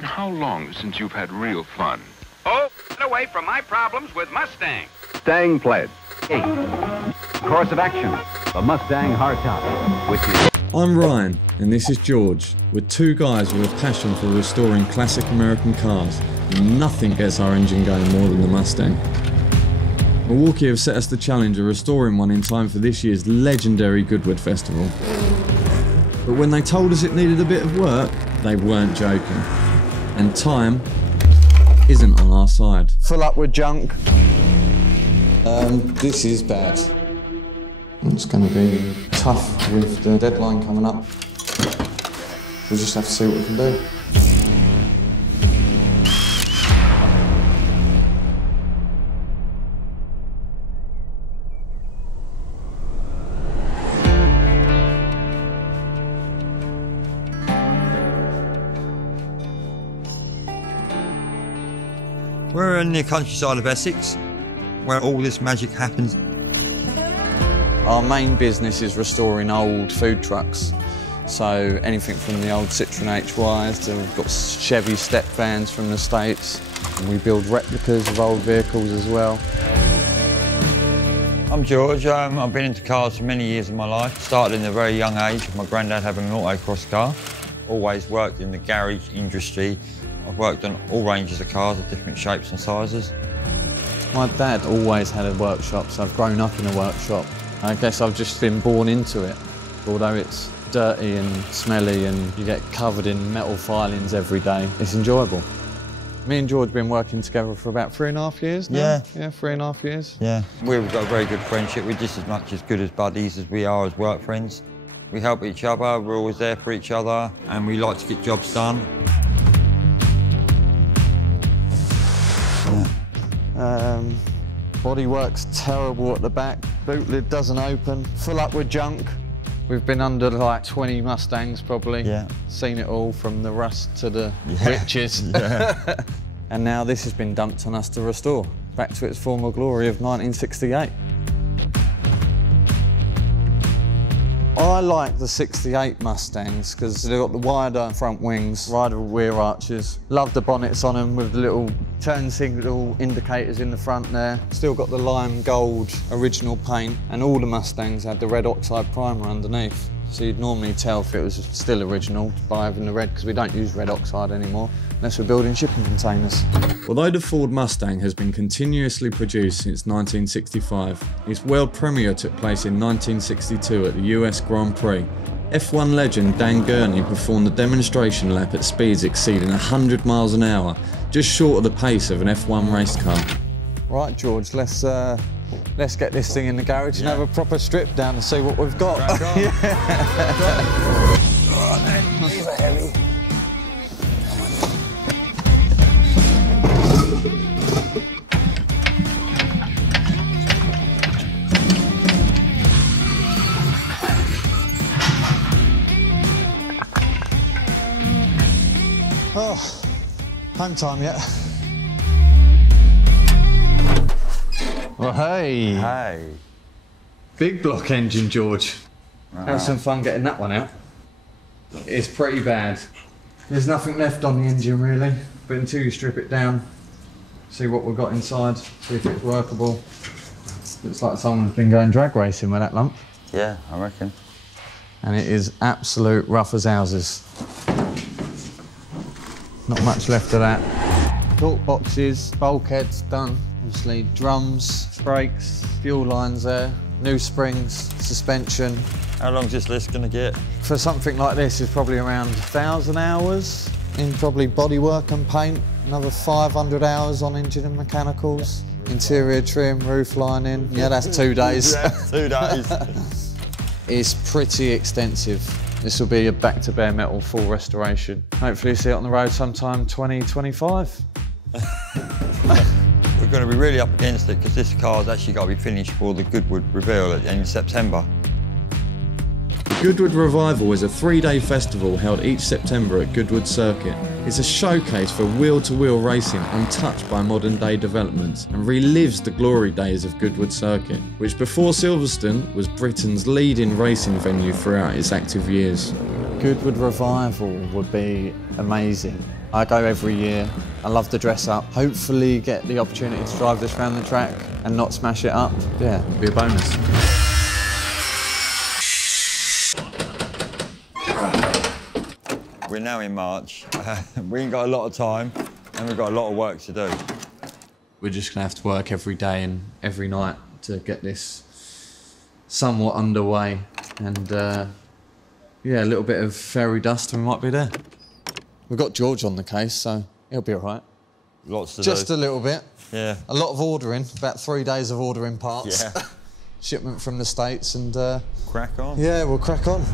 How long since you've had real fun? Oh, get away from my problems with Mustang. Mustang pledge. 8. Course of action. The Mustang hardtop, which is... I'm Ryan, and this is George. We're two guys with a passion for restoring classic American cars. And nothing gets our engine going more than the Mustang. Milwaukee have set us the challenge of restoring one in time for this year's legendary Goodwood Festival. But when they told us it needed a bit of work, they weren't joking. And time isn't on our side. Full up with junk. This is bad. It's going to be tough with the deadline coming up. We'll just have to see what we can do. We're in the countryside of Essex, where all this magic happens. Our main business is restoring old food trucks. So anything from the old Citroen HYs to we've got Chevy step vans from the States. And we build replicas of old vehicles as well. I'm George. I've been into cars for many years of my life. Started in a very young age with my granddad having an autocross car. Always worked in the garage industry. I've worked on all ranges of cars of different shapes and sizes. My dad always had a workshop, so I've grown up in a workshop. I guess I've just been born into it, although it's dirty and smelly and you get covered in metal filings every day. It's enjoyable. Me and George have been working together for about 3.5 years now. Yeah. Yeah, 3.5 years. Yeah. We've got a very good friendship. We're just as much as good as buddies as we are as work friends. We help each other, we're always there for each other, and we like to get jobs done. Bodywork's terrible at the back. Boot lid doesn't open. Full up with junk. We've been under like 20 Mustangs probably. Yeah. Seen it all from the rust to the Yeah. riches. Yeah. And now this has been dumped on us to restore. Back to its former glory of 1968. I like the 68 Mustangs because they've got the wider front wings, wider rear arches. Love the bonnets on them with the little turn signal indicators in the front there. Still got the lime gold original paint, and all the Mustangs had the red oxide primer underneath. So you'd normally tell if it was still original by having the red, because we don't use red oxide anymore unless we're building shipping containers. Although the Ford Mustang has been continuously produced since 1965, its world premiere took place in 1962 at the US Grand Prix. F1 legend Dan Gurney performed the demonstration lap at speeds exceeding 100 miles an hour, just short of the pace of an F1 race car. Right, George, let's get this thing in the garage and have a proper strip down and see what we've got. Yeah. Oh man, these are heavy. Oh, home time yet? Well, hey. Hey. Big block engine, George. Wow. Have some fun getting that one out. It's pretty bad. There's nothing left on the engine really, but until you strip it down, see what we've got inside, see if it's workable. Looks like someone's been going drag racing with that lump. Yeah, I reckon. And it is absolute rough as houses. Not much left of that. Torque boxes, bulkheads done. Obviously drums, brakes, fuel lines there, new springs, suspension. How long's this list gonna get? For something like this, it's probably around 1,000 hours in probably bodywork and paint. Another 500 hours on engine and mechanicals. Interior trim, roof lining. Yeah, that's 2 days. Yeah, 2 days. It's pretty extensive. This will be a back to bare metal full restoration. Hopefully see it on the road sometime 2025. We're going to be really up against it because this car's actually got to be finished for the Goodwood Revival at the end of September. The Goodwood Revival is a 3-day festival held each September at Goodwood Circuit. It's a showcase for wheel-to-wheel racing untouched by modern-day developments and relives the glory days of Goodwood Circuit, which before Silverstone was Britain's leading racing venue throughout its active years. Goodwood Revival would be amazing. I go every year. I love to dress up. Hopefully get the opportunity to drive this around the track and not smash it up. Yeah, it'd be a bonus. We're now in March. We ain't got a lot of time and we've got a lot of work to do. We're just gonna have to work every day and every night to get this somewhat underway. And yeah, a little bit of fairy dust and we might be there. We've got George on the case, so he'll be all right. Lots to do. Just a little bit. Yeah. A lot of ordering, about 3 days of ordering parts. Yeah. Shipment from the States and... crack on. Yeah, we'll crack on.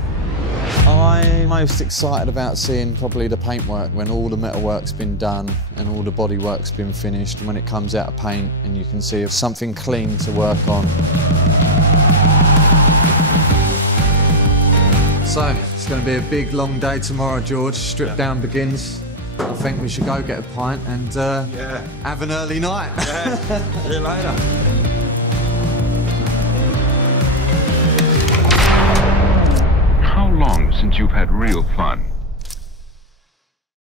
I'm most excited about seeing probably the paintwork when all the metalwork's been done and all the bodywork's been finished, when it comes out of paint and you can see something clean to work on. So, it's going to be a big, long day tomorrow, George. Strip down begins. I think we should go get a pint and have an early night. Yeah. See you later. How long since you've had real fun?